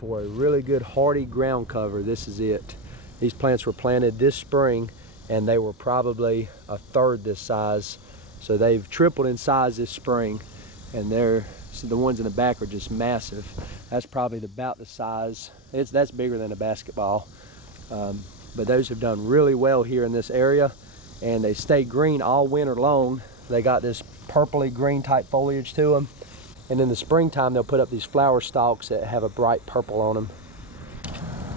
for a really good hardy ground cover, this is it. These plants were planted this spring and they were probably a third this size. So they've tripled in size this spring, and so the ones in the back are just massive. That's probably about the size. That's bigger than a basketball. But those have done really well here in this area, and they stay green all winter long. They got this purpley green type foliage to them. And in the springtime, they'll put up these flower stalks that have a bright purple on them.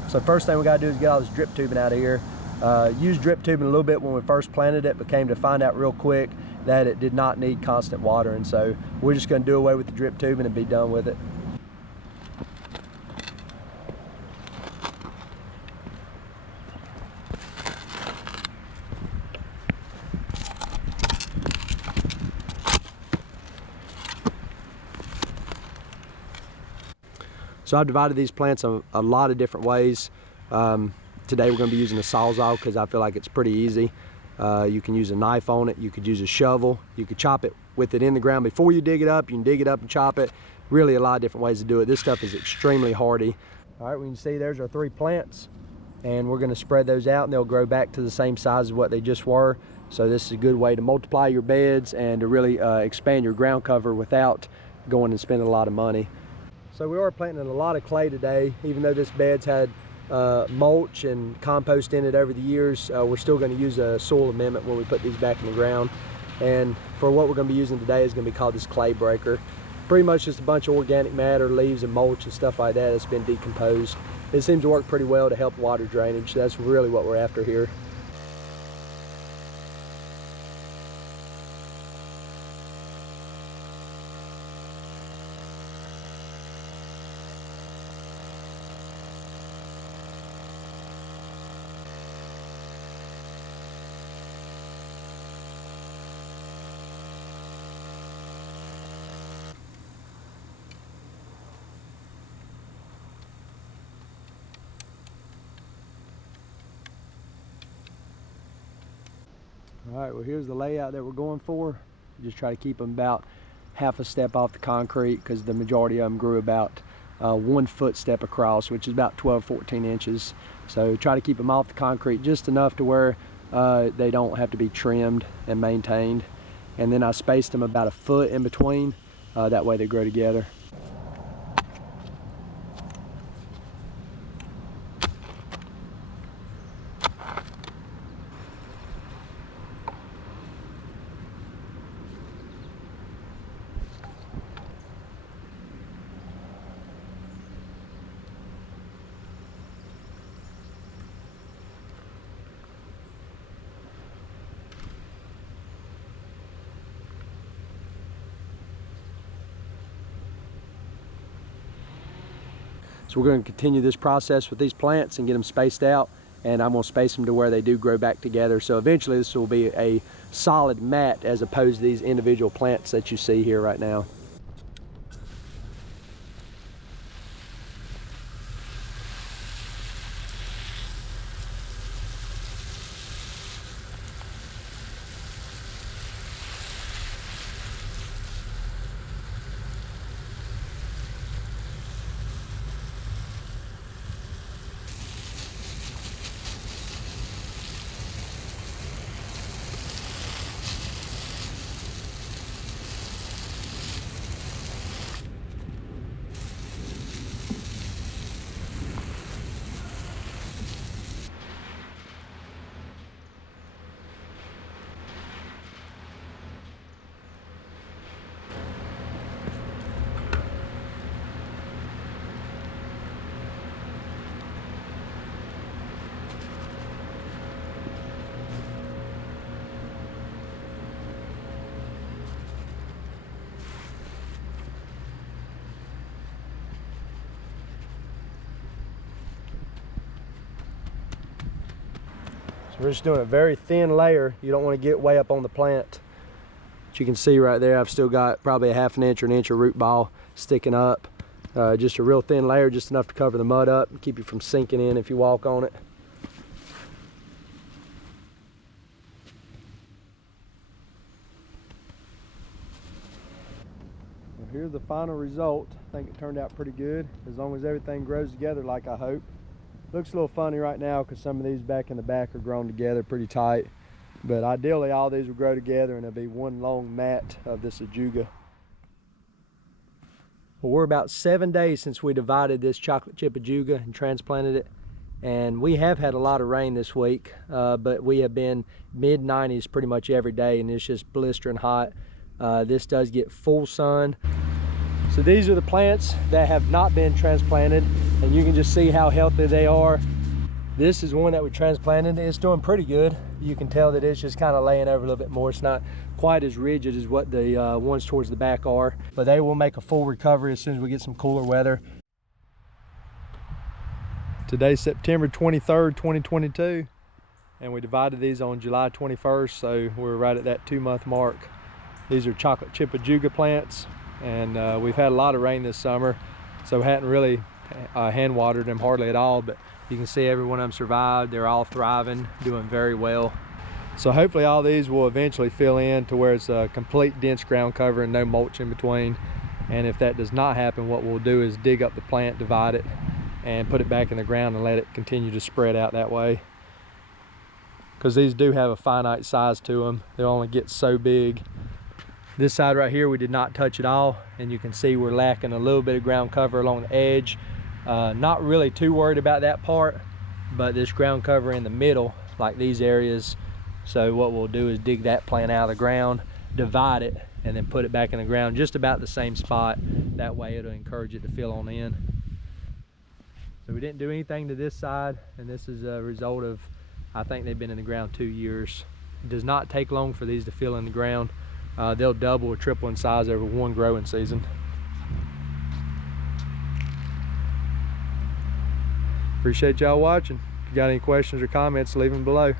So first thing we gotta do is get all this drip tubing out of here. Used drip tubing a little bit when we first planted it, but came to find out real quick that it did not need constant watering. So we're just gonna do away with the drip tubing and be done with it. So I've divided these plants a lot of different ways. Today we're going to be using a Sawzall because I feel like it's pretty easy. You can use a knife on it, you could use a shovel, you could chop it with it in the ground before you dig it up. You can dig it up and chop it. Really a lot of different ways to do it. This stuff is extremely hardy. All right, we can see there's our 3 plants, and we're going to spread those out and they'll grow back to the same size as what they just were. So this is a good way to multiply your beds and to really expand your ground cover without going and spending a lot of money. So we are planting in a lot of clay today. Even though this bed's had mulch and compost in it over the years, we're still going to use a soil amendment when we put these back in the ground. And for what we're going to be using today is going to be called this clay breaker. Pretty much just a bunch of organic matter, leaves and mulch and stuff like that that's been decomposed. It seems to work pretty well to help water drainage. That's really what we're after here. All right, well here's the layout that we're going for. Just try to keep them about half a step off the concrete because the majority of them grew about 1 foot step across, which is about 12-14 inches. So try to keep them off the concrete just enough to where they don't have to be trimmed and maintained. And then I spaced them about 1 foot in between, that way they grow together. So we're going to continue this process with these plants and get them spaced out, and I'm going to space them to where they do grow back together. So eventually this will be a solid mat as opposed to these individual plants that you see here right now. We're just doing a very thin layer. You don't want to get way up on the plant. But you can see right there, I've still got probably a 1/2 inch or an inch of root ball sticking up. Just a real thin layer, just enough to cover the mud up and keep you from sinking in if you walk on it. here's the final result. I think it turned out pretty good, as long as everything grows together like I hope. Looks a little funny right now because some of these back in the back are grown together pretty tight. But ideally all these will grow together and it'll be one long mat of this Ajuga. Well, we're about 7 days since we divided this chocolate chip Ajuga and transplanted it. And we have had a lot of rain this week, but we have been mid-90s pretty much every day, and it's just blistering hot. This does get full sun. So these are the plants that have not been transplanted, and you can just see how healthy they are. This is one that we transplanted. It's doing pretty good. You can tell that it's just kind of laying over a little bit more. It's not quite as rigid as what the ones towards the back are, but they will make a full recovery as soon as we get some cooler weather. Today's September 23rd, 2022, and we divided these on July 21st, so we're right at that 2-month mark. These are chocolate chip Ajuga plants, and we've had a lot of rain this summer, so hadn't really hand watered them hardly at all, but you can see every one of them survived. They're all thriving, doing very well. So hopefully all these will eventually fill in to where it's a complete dense ground cover and no mulch in between. And if that does not happen, what we'll do is dig up the plant, divide it, and put it back in the ground and let it continue to spread out that way. Because these do have a finite size to them. They'll only get so big. This side right here we did not touch at all, and you can see we're lacking a little bit of ground cover along the edge. Not really too worried about that part, but this ground cover in the middle, like these areas. So what we'll do is dig that plant out of the ground, divide it, and then put it back in the ground just about the same spot. That way it'll encourage it to fill on in. So we didn't do anything to this side, and this is a result of, I think they've been in the ground 2 years. It does not take long for these to fill in the ground. They'll double or triple in size over one growing season. Appreciate y'all watching. If you got any questions or comments, leave them below.